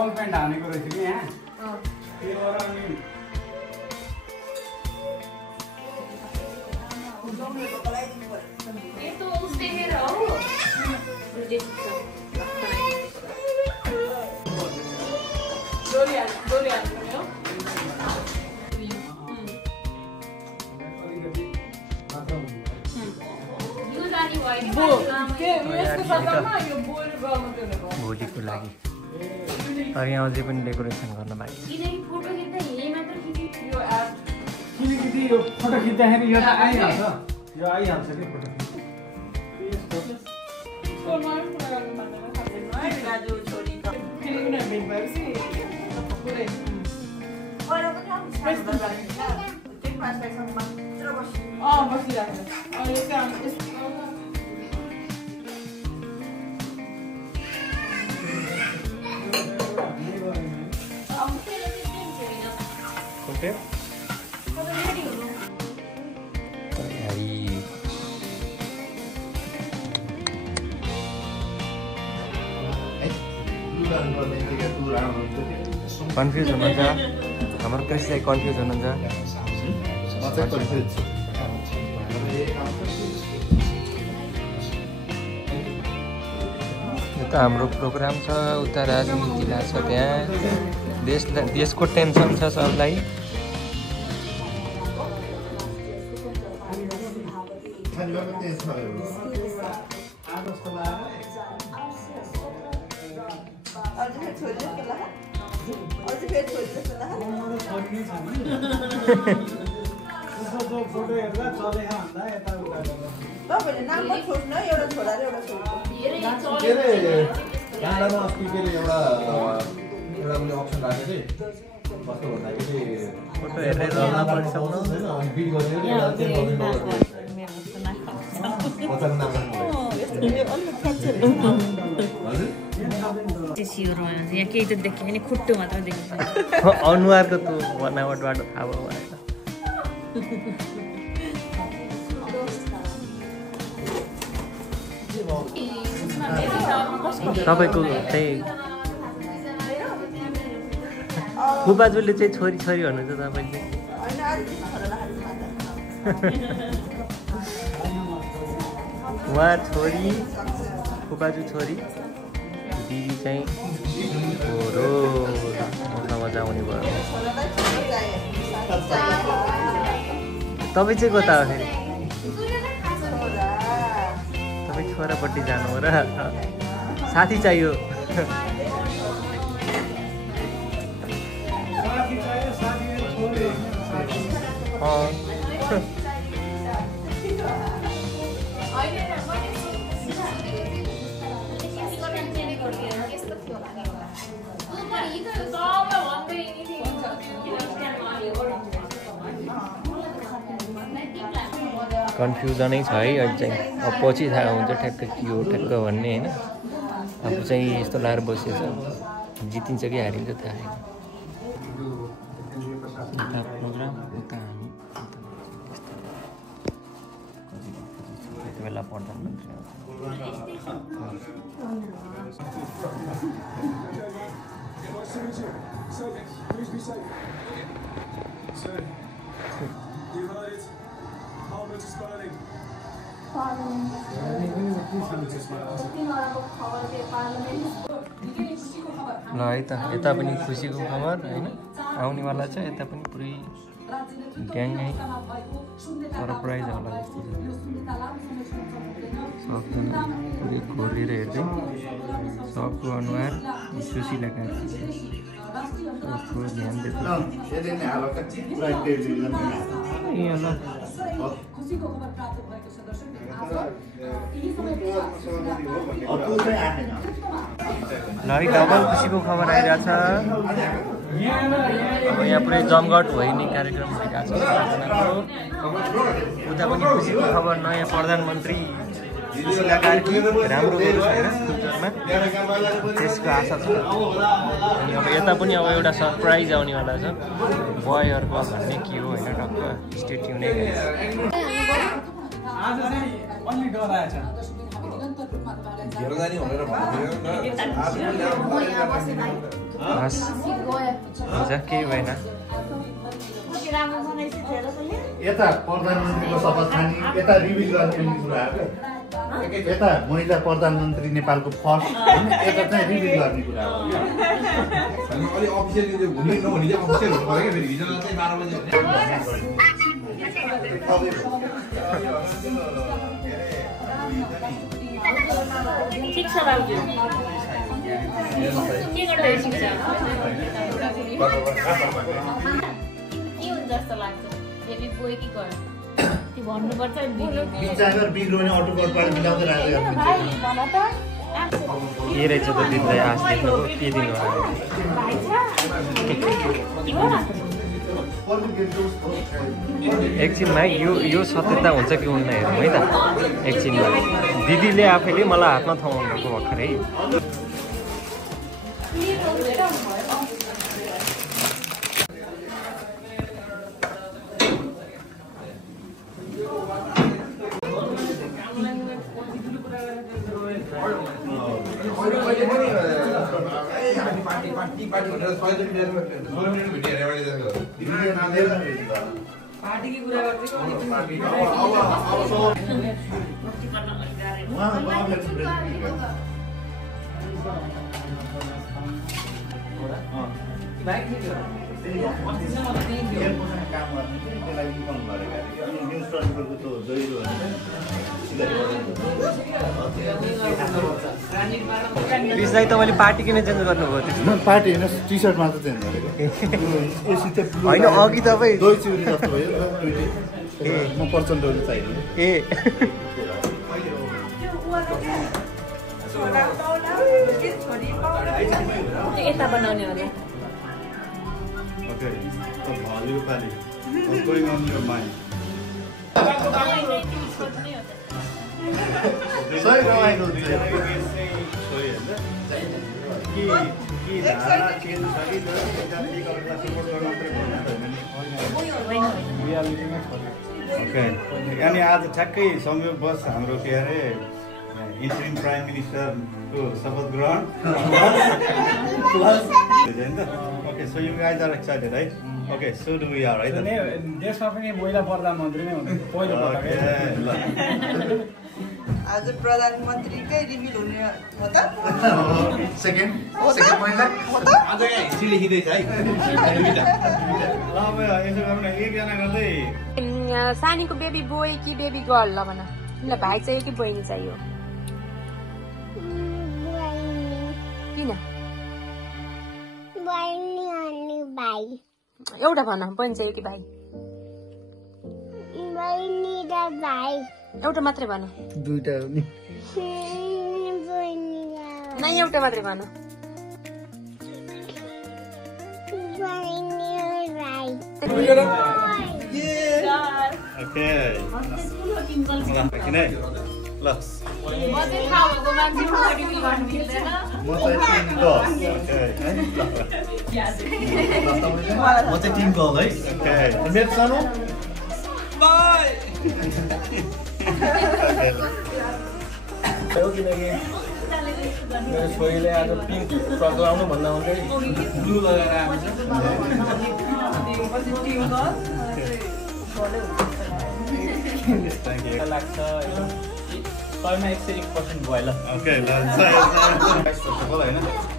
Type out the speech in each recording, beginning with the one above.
Double pant हानेको रहेछ कि यहाँ भोलिको लागि तर यहाँ अझै पनि डेकोरेसन गर्न बाँकी किनकि यो फोटो खिच्दाखेरि यो त आइहाल्छ यो आइहाल्छ कि फोटो कन्फ्युज हुनुहुन्छ हाम्रो क्रिसलाई कन्फ्युज हुनुहुन्छ यता हाम्रो प्रोग्राम छ उता राजनीति लाग्छ त्यहाँ देशको टेन्सन छ सबलाई फोटो हेर्दा चलेको भन्दा यता तपाईले नाम छोड्नु एउटा छोरा र एउटा छोरी के रे डाँडामा अस्ति के रे एउटा उले अप्सन राखेको थिए कस्तो भन्दाखेरि फोटो हेरेर रोल्न पर्छ हैन अनि बिल गर्ने एउटा चाहिँ यहाँ केही त देखियो नि खुट्टो मात्र देखिन्छ अनुहारको त्यो बनावटबाट थाहा भयो भनेर तपाईँको चाहिँ फुबाजुले चाहिँ छोरी छोरी भन्नुहुन्छ तपाईँले उहाँ छोरी फुबाजु छोरी दिदी चाहिँ छोरो मजा आउने भयो तपाईँ चाहिँ कता हो फेरि तपाईँ छोरापट्टि जानु हो र साथी चाहियो कन्फ्युजनै छ है अहिले चाहिँ अब पछि थाहा हुन्छ ठ्याक्क के हो ठ्याक्क भन्ने होइन अब चाहिँ यस्तो लाएर बसेछ जितिन्छ कि हारिन्छ थाहा छैन उता प्रोग्राम उता हामी त्यति बेला प्रधानमन्त्री ल है त यता पनि खुसीको खबर होइन आउनेवाला छ यता पनि पुरै ग्याङै सरप्राइज होला जस्तो छ सबजना पुरै खोलेर हेर्दै सबको अनुहार सुशीला कान्छी ध्यान दिएको ल है डबल खुसीको खबर आइरहेछ अब यहाँ पुरै जमघट भइने कार्यक्रम भइरहेछ उता पनि खुसीको खबर नयाँ प्रधानमन्त्री सुशीला कार्की राम्रो गरोस् होइन फ्युचरमा त्यसको आशा छ अनि अब यता पनि अब एउटा सरप्राइज आउनेवाला छ बोयहरूको भन्ने के हो होइन टक्क स्टे ट्युन आज चाहिँ अलि डराएछ घेर जाने भनेर भन्नु हस् हुन्छ केही भएन यता प्रधानमन्त्रीको शपथ खाने यता रिभिल गर्ने कुराहरू यता महिला प्रधानमन्त्री नेपालको फर्स्ट होइन यता चाहिँ रिभिल गर्ने कुरा हो अलिक अफिसियली त्यो घुम्दै नहुने चाहिँ अफिसियल हुनु पर्यो क्या फेरि हिजो चाहिँ 12 बजे ठिक छ बाबु के गर्दै ठिक छ के हुन्छ जस्तो लाग्छ बेबी बोय कि गर्ल त्यो भन्नुपर्छ बिचार बिग्रोने अटोकोटबाट मिलाउँदै राख्दै के रहेछ त दिदीलाई आज देख्नुभयो के दिनुभयो एकछिनमा यो सत्यता हुन्छ कि हुन्न हेरौँ है त एकछिनमा दिदीले आफैले मलाई हातमा थमाउनु भएको भर्खरै प्लिजलाई तपाईँले पार्टी किन चेन्ज गर्नुभयो त्यसमा पार्टी होइन टी सर्ट मात्र चेन्ज गरेको होइन अघि तपाईँ दोही चिउरी जस्तो भयो म प्रचण्ड चाहियो ए यता बनाउने होला सही रमाइलो हुन्छ ओके अनि आज ठ्याक्कै संयोगवश हाम्रो के अरे इन्टरिम प्राइम मिनिस्टरको शपथ ग्रहण okay so you guys are excited है okay so do we are है देशमा पनि महिला प्रधानमन्त्री नै हुनुहुन्छ पहिलो आज प्रधानमन्त्रीकै रिभिल हुने हो त सेकेन्ड महिला आज यहाँ हिस्ट्री लेखिँदैछ है ल अब यसो गरौँ न एकजना गर्दै सानीको बेबी बोय कि बेबी गर्ल ल भन ल भाइ चाहियो कि बहिनी चाहियो किन बहिनी अनि भाइ एउटा भन बहिनी चाहियो कि भाइ बहिनी र भाइ एउटा मात्रै भन दुईटा हो नि बहिनी न एउटा मात्रै भन बहिनी र भाइ ओके किन ल म चाहिँ टिम कल है मेरो सानो किनकि मेरो छोरीले आज पिङ्क फ्रक लाउनु भन्दा हुँदै ब्लू लगाएर आएको छ लाग्छ 100मा 101% भयो ल ओके ल होइन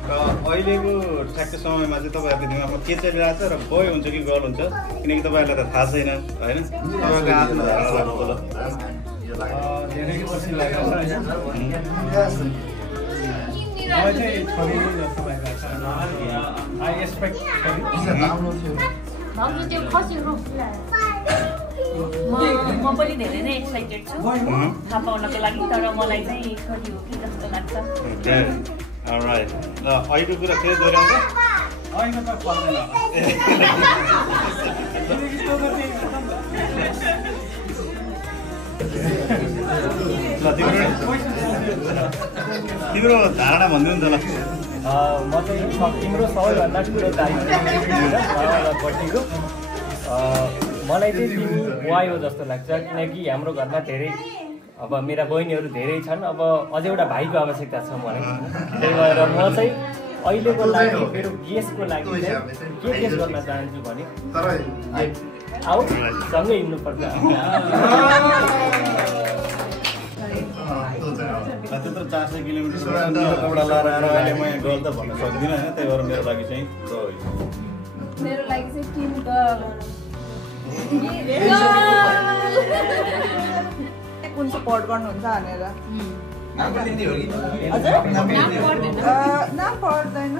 र अहिलेको ठ्याक्कै समयमा चाहिँ तपाईँहरूको दिमागमा के चलिरहेको छ र बोय हुन्छ कि गर्ल हुन्छ किनकि तपाईँहरूलाई त थाहा छैन होइन तपाईँको आफ्नो धारणा लाग्छ ल धेरै खुसी लागेको छ होइन मलाई चाहिँ छोरी जस्तो भइरहेको छ आई एक्सपेक्ट म पनि धेरै नै एक्साइटेड छु थाहा पाउनको लागि तर मलाई चाहिँ छोरी हो कि जस्तो लाग्छ अलराइट ल अहिलेको कुरा फेरि दोहोऱ्याउँछ अहिले त पर्दैन ल तिम्रो धारणा भनिदिनु नि त ल म चाहिँ तिम्रो सबैभन्दा ठुलो दाइपट्टिको मलाई चाहिँ तिमी वाइ हो जस्तो लाग्छ किनकि हाम्रो घरमा धेरै अब मेरा बहिनीहरू धेरै छन् अब अझै एउटा भाइको आवश्यकता छ मलाई त्यही भएर म चाहिँ अहिलेको लागि मेरो गेस्टको लागि के गेस गर्न चाहन्छु भने आऊ सँगै हिँड्नुपर्छ। त्यत्रो 400 किलोमिटर कपडा लाएर आएर अहिले म यहाँ गर्ल त भन्न सक्दिनँ होइन, त्यही भएर मेरो लागि चाहिँ मेरो लागि चाहिँ टिम गर्ल। कुन सपोर्ट गर्नुहुन्छ भनेर नाम पर्दैन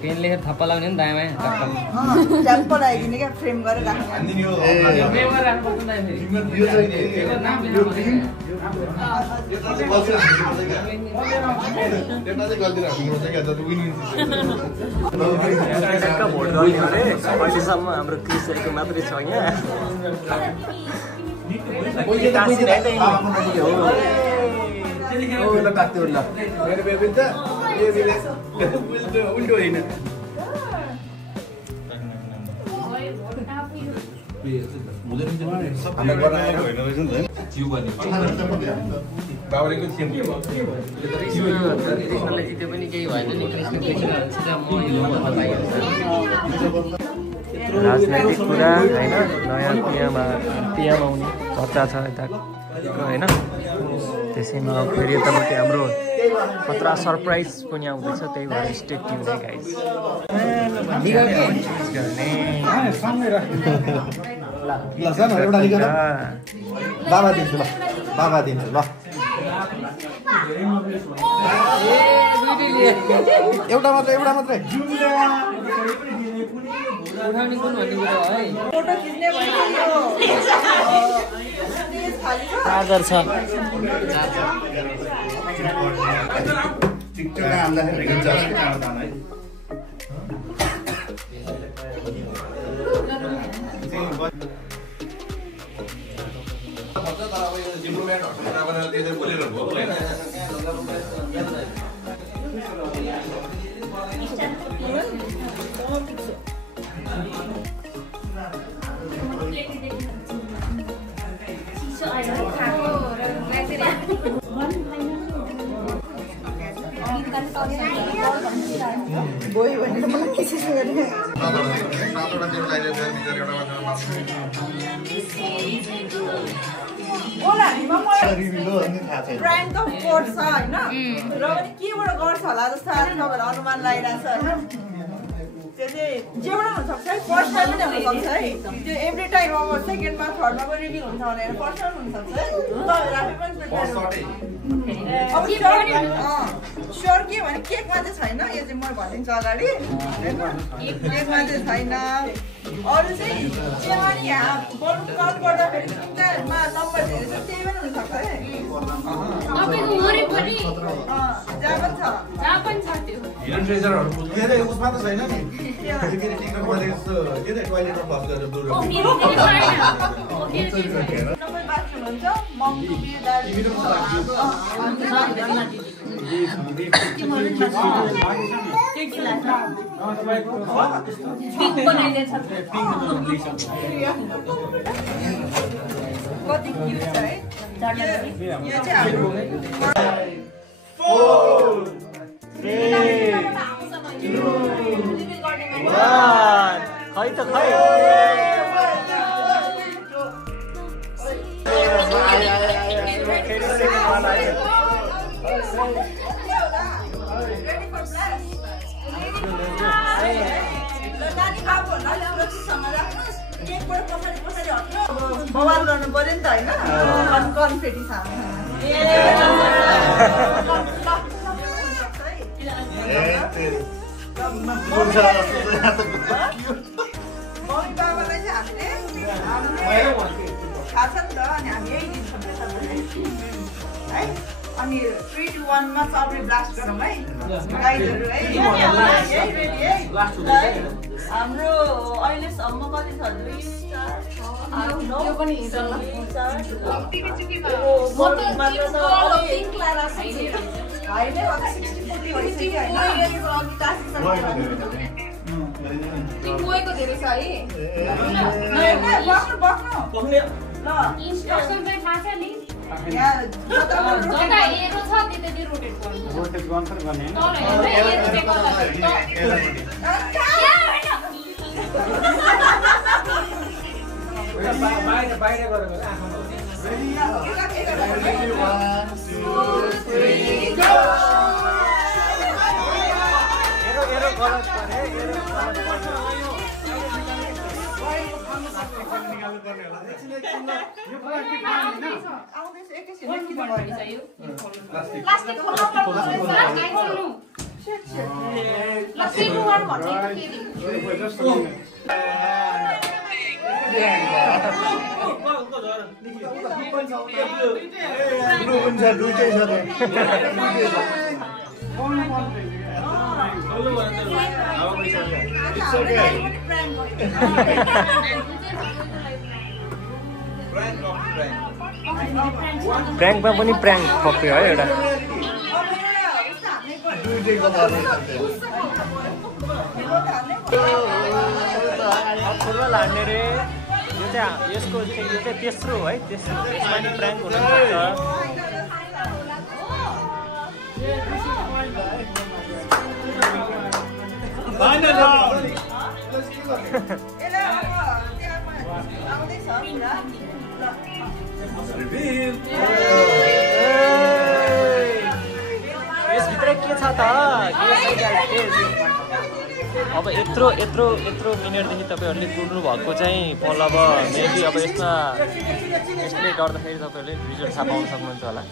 पेन लेखेर थप्पा लगाउने नि दायाँ झ्याम्प लगाइदिने क्या फ्रेम गरेर राख्ने। भोट गर्ने अरे अहिलेसम्म हाम्रो क्रिसहरूको मात्रै छ यहाँ। मेरो बेबी त उल्टो होइन कृष्णले जित्यो पनि केही भएन नि, कृष्ण सिधा म यो भन्न पाइहाल्छ। राजनैतिक कुरा होइन, नयाँ पिएम आउने चर्चा छ यता होइन, त्यसैमा फेरि यतापट्टि हाम्रो खतरा सरप्राइज पनि आउँदैछ, त्यही भएर स्टे ट्युन है गाइस। बाबा दिन्छु ल, बाबा दिन्छु ल, एउटा मात्रै फोटो खिच्ने भयो चार्जर छ टिकटकमा आउँदाखेरि हुन्छ है। गयो भने मलाई विशेष गर्ने प्राइम त कोर्स छ होइन, र पनि केबाट गर्छ होला जस्तो तपाईँहरू अनुमान लगाइरहेको छ होइन। त्यो चाहिँ जेबाट हुनसक्छ है, फर्स्ट टाइम पनि हुनसक्छ है, त्यो एभ्री टाइम अब सेकेन्डमा थर्डमा पनि रिभ्यू हुन्छ भनेर फर्स्ट टाइम हुनसक्छ है। तपाईँहरू आफै पनि प्रिपेयर अब स्योर के भने केकमा चाहिँ छैन, यो चाहिँ म भनिदिन्छु अगाडि, केकमा चाहिँ छैन। अरू चाहिँ पनि यहाँ बलुन कल गर्दाखेरि मा नम्बर हेरेर त्यही पनि हुनसक्छ है। जहाँ पनि छ त्यो उसमा त छैन नि, टोइलेटमा फ्लस गरेर बाथरुम हुन्छ मङ्गुबी दार्जिलिङ कति क्युट छ है। यो चाहिँ हाम्रो खै त खै बवाल गर्नु पर्यो नि त होइन, कन्फेटी सामने मम्मी बाबालाई चाहिँ हामीले थाहा छ नि त, अनि हामी यही दिन्छौँ है। अनि 3, 2, 1 मा सबले ब्लास्ट गरौँ है गाइडहरू है। हाम्रो अहिलेसम्म कति छ, 2 स्टार 8 9 पनि इन्स्ट्रक्सन चाहिँ थाहा छ नि यहाँ जता जता एरो छ त्यतै रोटेट गर्नु रोटेट गर्नु गर्ने हैन तल हेर्दै एरो चेक बाहिर बाहिर गरेको आँखामा Ready? 1, 2, 3, go! एरो गलत गरे एरो गलत आउँदैछ एकैछिन किन गर्नुपर्छ यो प्लास्टिक खोल्नु प्र्याङ्कमा पनि प्र्याङ्क थप्यो है एउटा फुटबल हान्ने रे यो चाहिँ यसको यो चाहिँ तेस्रो है तेस्रो यसमा नि प्र्याङ्क हुनुपर्छ यसभित्र के छ त अब यत्रो यत्रो यत्रो मिनटदेखि तपाईँहरूले कुर्नु भएको चाहिँ पल अब मेबी अब यसमा यसले गर्दाखेरि तपाईँहरूले रिजल्ट थाहा पाउन सक्नुहुन्छ होला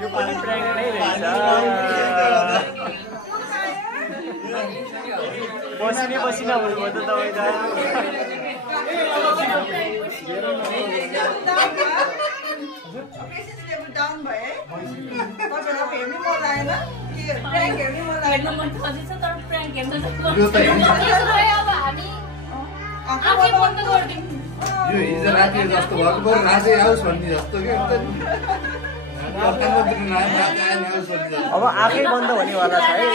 यो पनि प्र्याङ्क नै रहेछ पसिनै पसिना हुनुभयो त तपाईँ त डाउन भयो तपाईँलाई हेर्नु मन लागेन प्र्याङ्क हेर्नु मन लागेन मन खोजेछ तर प्र्याङ्क हेर्नु यो त अब हामी आफै बन्द गरिदिउँ यो हिजो राति जस्तो भएको बरु राजै आओस् भन्ने जस्तो के प्रधानमन्त्री राजै आओस् भन्ने जस्तो अब आँखै बन्द हुनेवाला छ है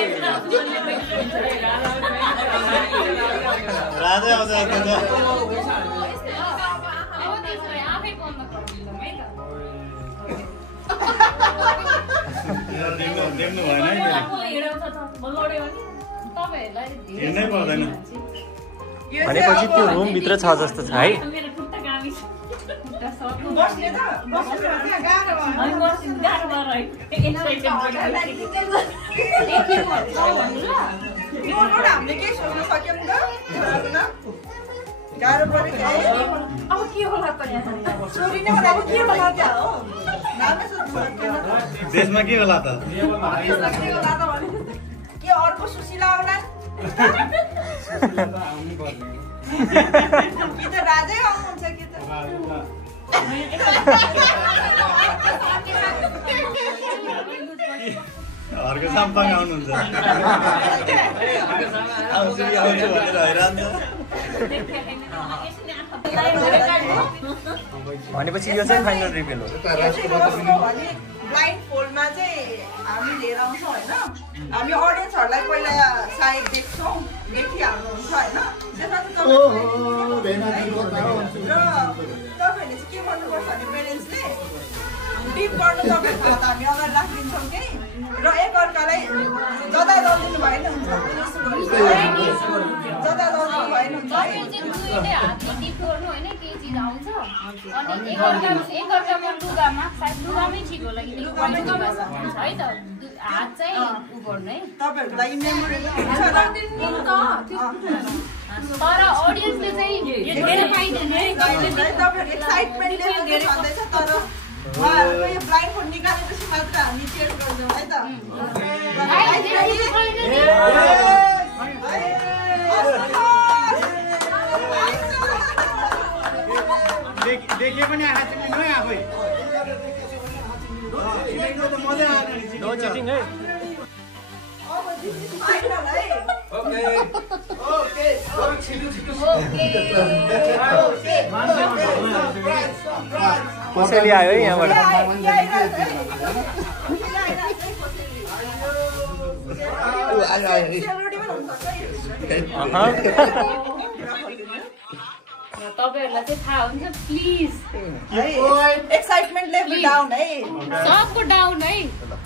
राजा आउँछ आफै बन्द गरिदिउँ है देख्नु भएन है हेर्नै पर्दैन भनेपछि त्यो रुमभित्र छ जस्तो छ है मेरो खुट्टा गामी बस्ने त बस्नु गाह्रो हामीले केही सोच्नु सक्यौँ त गाह्रो पऱ्यो अब के होला त छोरी नै होला अब के होला त्यहाँ हो नामै सोच्नु सक्दैन देशमा के होला त के अर्को सुशीला होला कि त राजै आउनुहुन्छ कि त हर्को साम्पाङ आउनुहुन्छ आउँछु भनेर हैरान भनेपछि यो चाहिँ फाइनल रिभिल हो ब्लाइन्ड फोल्डमा चाहिँ हामी लिएर आउँछौँ होइन हामी अडियन्सहरूलाई पहिला सायद देख्छौँ देखिहाल्नुहुन्छ होइन त्यसमा चाहिँ तपाईँहरूले चाहिँ के गर्नुपर्छ भने पेरेन्ट्सले डिप गर्नु तपाईँहरूको हात हामी अगाडि राखिदिन्छौँ कि र एकअर्कालाई जता दलिदिनु भएन हुन्छ जता दलिदिनु भएन हुन्छ एकअर्कामा लुगामा सायद लुगामै ठिक होला कि है त हात चाहिँ उ गर्नु है तपाईँहरूको लागि मेमोरेबल हुन्छ तर अडियन्सले चाहिँ धेरै पाइँदैन है तपाईँहरूको एक्साइटमेन्ट धेरै छँदैछ तर उहाँहरूको यो ब्लाइन्ड फोल्ड निकालेपछि मात्र हामी चेयर गर्छौँ है त देखे पनि आएको छ नि आफै नो चिटिङ है अब दिस इज फाइनल है ओके ओके कसैले आयो है यहाँबाट सेलरोटी पनि हुनसक्छ तपाईहरुलाई चाहिँ थाहा हुन्छ प्लिज एक्साइटमेन्ट लेभल डाउन है सबको डाउन है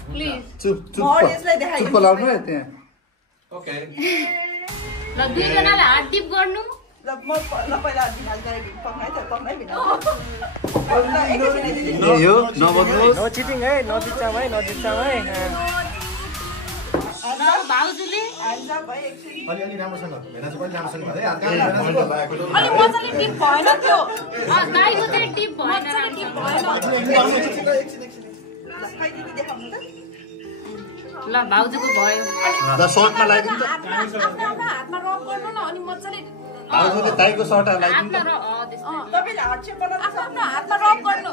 प्लिज मर्निसलाई देखाइदिनु चुप लाउनु है त्यहाँ ओके ल दुई जनाले हात टिप गर्नु ल पहिला भिनाज गरेर पक्नै भिना यो नबग्नु नो चिटिङ है नजिचाम है भाउजूले अलि राम्रोसँग भेनाजु पनि राम्रोसँग भयो हात अनि मजाले टिप भएन त्यो दाइको चाहिँ टिप भएन ल भाउजूको भयो द सर्टमा लगाइदिन्छ आफ्नो हातमा रब गर्नु न अनि मजाले भाउजूले दाइको सर्ट लगाइदिन्छ तपाईले हात चाहिँ बनाउनु आफ्नो हातमा रब गर्नु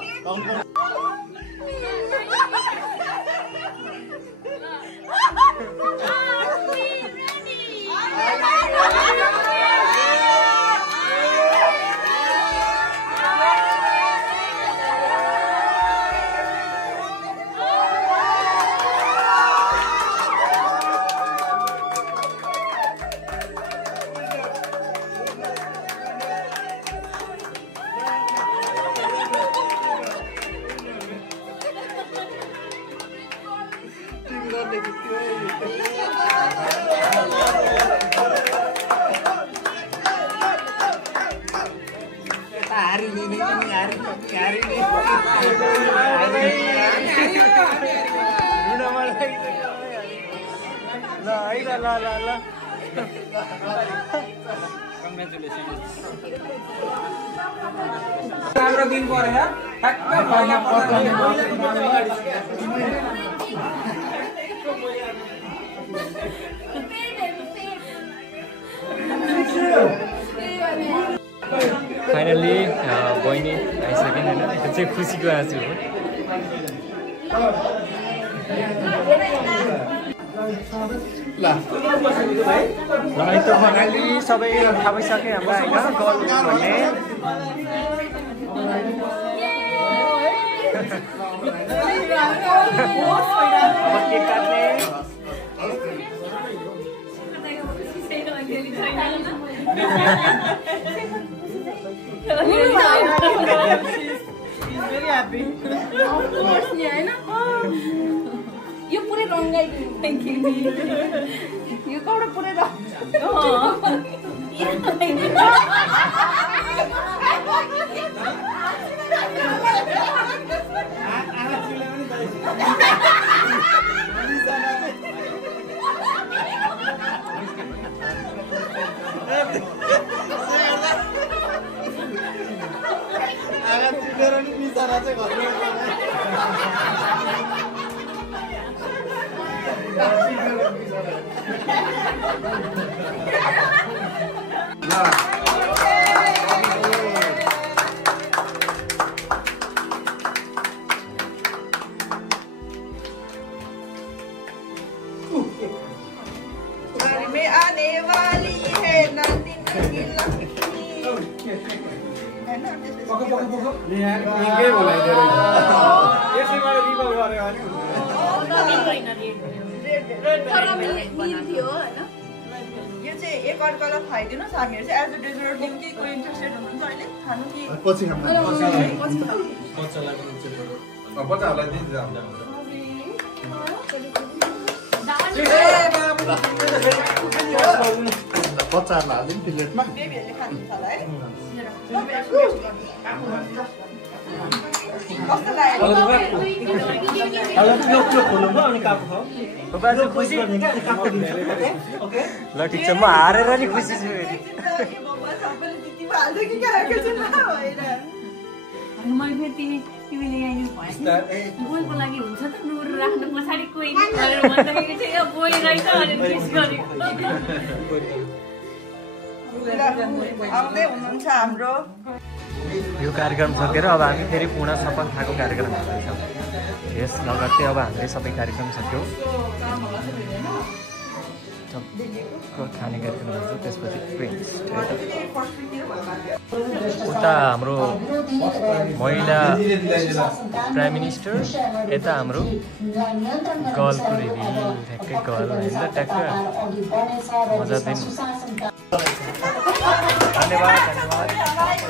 राम्रो दिन परेर ठ्याक्क भएन फाइनली बहिनी आइसक्यो होइन त्यो चाहिँ खुसीको आज हो फाइनली सबै थाहा भइसक्यो हामीलाई होइन गल भन्ने केक काट्ने यो पुरै रङ्गाइदिनु यो कौडा पुरै में आने वाली है नंदी नंदी लक्ष्मी है ना निकै बोलाइदियो यसैबाट रिकल गऱ्यो यो चाहिँ एक अर्कालाई खुवाइदिनुहोस् हामीहरू चाहिँ एज अ डेजर्ट लिउँ कि कोही इन्ट्रेस्टेड हुनुहुन्छ अहिले खानु कि पछि बच्चाहरूलाई दिन्छ बच्चाहरूलाई हालिदिनु प्लेटमा बेबीहरूले खानुहुन्छ होला है कस्तो ल ठिक छ म हारेर नि खुसी छु मैले फेरि तिमीले यहाँनिर बोलको लागि हुन्छ त नुर राख्नु पछाडि कोही भनेर भन्दाखेरि चाहिँ यो बोली रहेछ भनेर मिस गरेको आउँदै हुनुहुन्छ हाम्रो यो कार्यक्रम सकेर अब हामी फेरि पुनः शपथ खाएको कार्यक्रम हुँदैछौँ यस लगत्तै अब हामीले सबै कार्यक्रम सक्यौँ खाने कार्यक्रम हुन्छ त्यसपछि प्रिन्स उता हाम्रो महिला प्राइम मिनिस्टर यता हाम्रो गर्लको रिभिल ठ्याक्कै गर्ल होइन ट्याक्क मजा दिनु धन्यवाद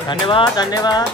धन्यवाद धन्यवाद